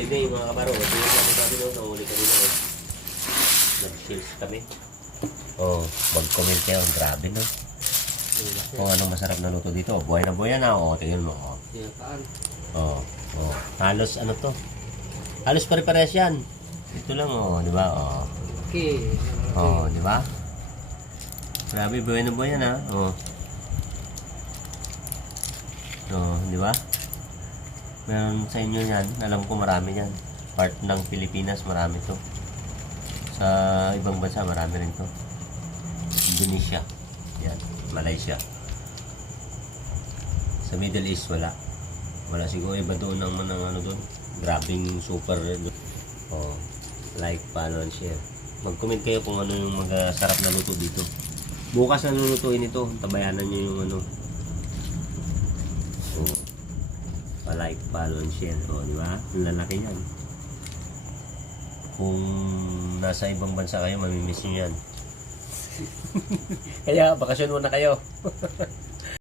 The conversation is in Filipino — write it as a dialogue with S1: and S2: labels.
S1: Yung mga kabaro. Tignan natin kami noon. Nahuli kami noon. Nag-sales kami. Oh, mag-comment kayo. Grabe no. Kung anong masarap na luto dito. Buhay na buhay na. Oh, tingnan mo. Oh.
S2: Tinataan.
S1: Oh, oh. Halos ano to? Halos pare-parehas yan. Ito lang oh, di ba? Oh.
S2: Okay.
S1: Oh, di ba? Grabe, buhay na buhay yan ha. Oh. Oh, di ba? Meron sa inyo yan. Alam ko marami yan. Part ng Pilipinas, marami to. Sa ibang bansa, marami rin to. Indonesia. Yan. Malaysia. Sa Middle East, wala. Wala siguro iba doon ang mga ano doon. Grabing super. Oh, like, follow, and share. Mag-comment kayo kung ano yung mga sarap na luto dito. Bukas na lulutuin ito. Tabayanan nyo yung ano. Oh. Pa-like, follow, and. Oh, di ba? Ang lalaki yan. Kung nasa ibang bansa kayo, mamimiss nyo yan. Kaya, bakasyon muna kayo.